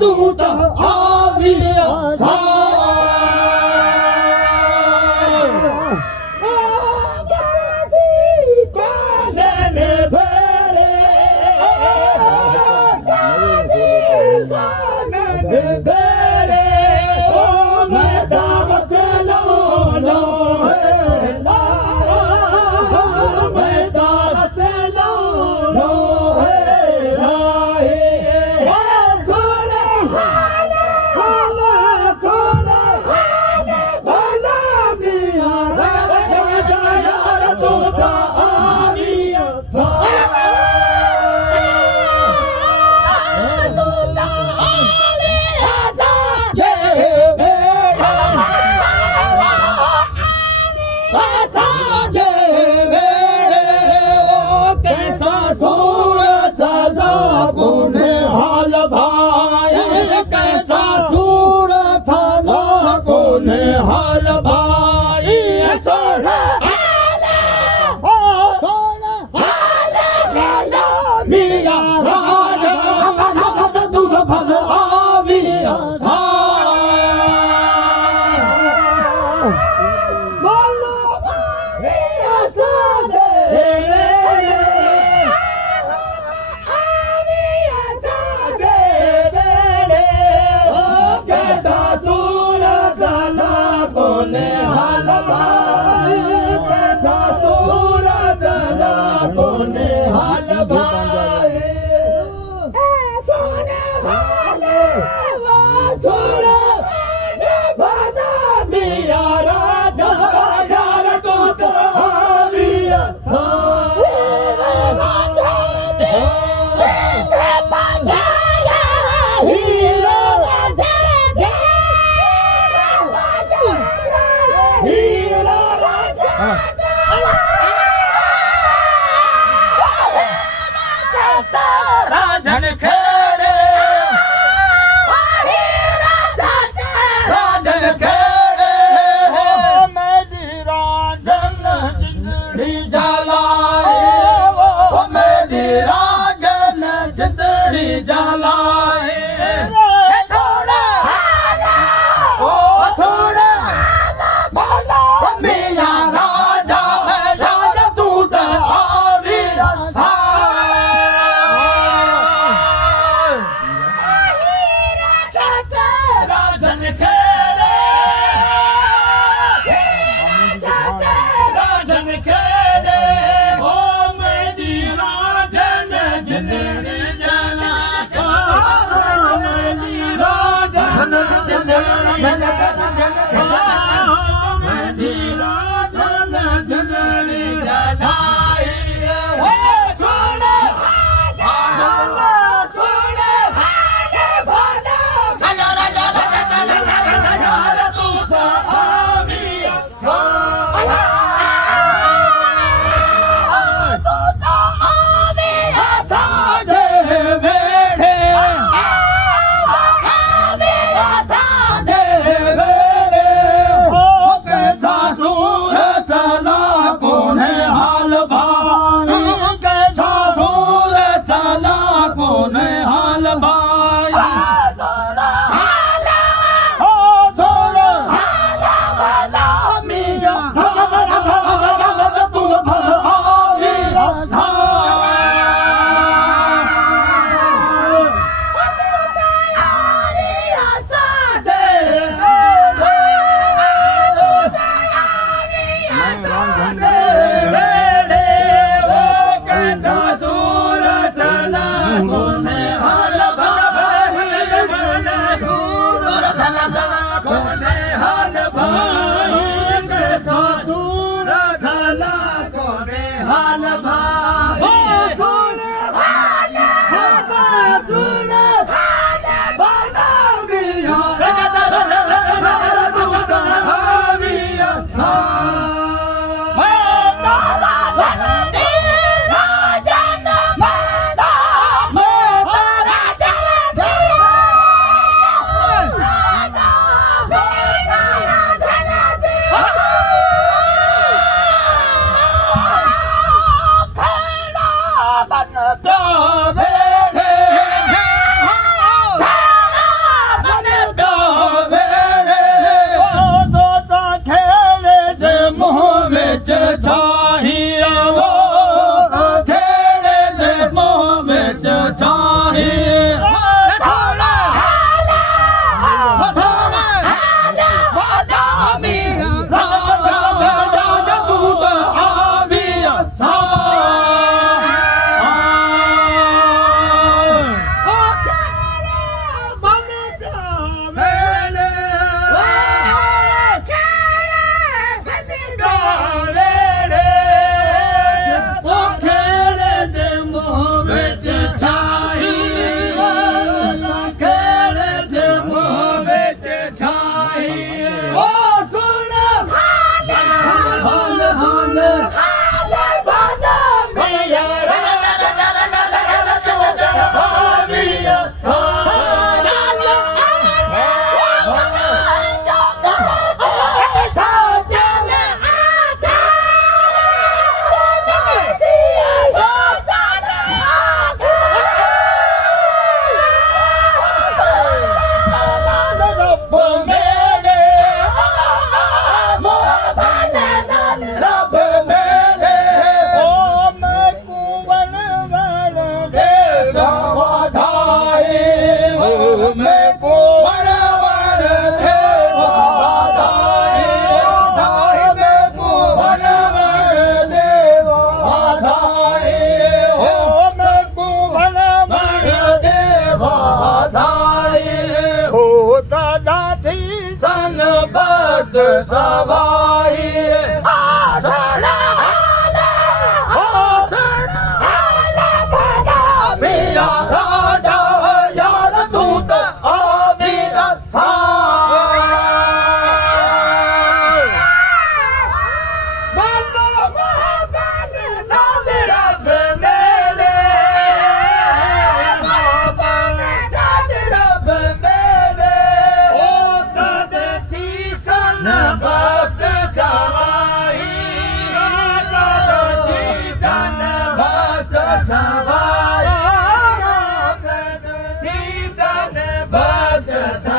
दूत आविया था हाल भाई सोना मिया राजा दूध फल आविया था राजन खेड़े राजन खेड़े मेरी राजन जिंदड़ी जलाए मेरी राजन जिंदड़ी जलाए थोड़ा थोड़ा मिया राजा राजा दूध आविया था राजन खेड़े राजन खेड़े ओ मेरी राजन जिंदड़ी जला मेरी राजन मेरी राजन जिंदड़ी जलाई मैं को वरवर देवा धाए धाए मैं को वरवर देवा धाए हो मैं को वरवर देवा धाए हो दादा थी सन बद सवाई आधड़ा मेरा राजा यार दूत आमीर था बनो मोहब्बत नाल रब मेरे मोहब्बत नाल रब मेरे ओ कद थी सन वक्त सवाई कद थी सन वक्त सवाई Bad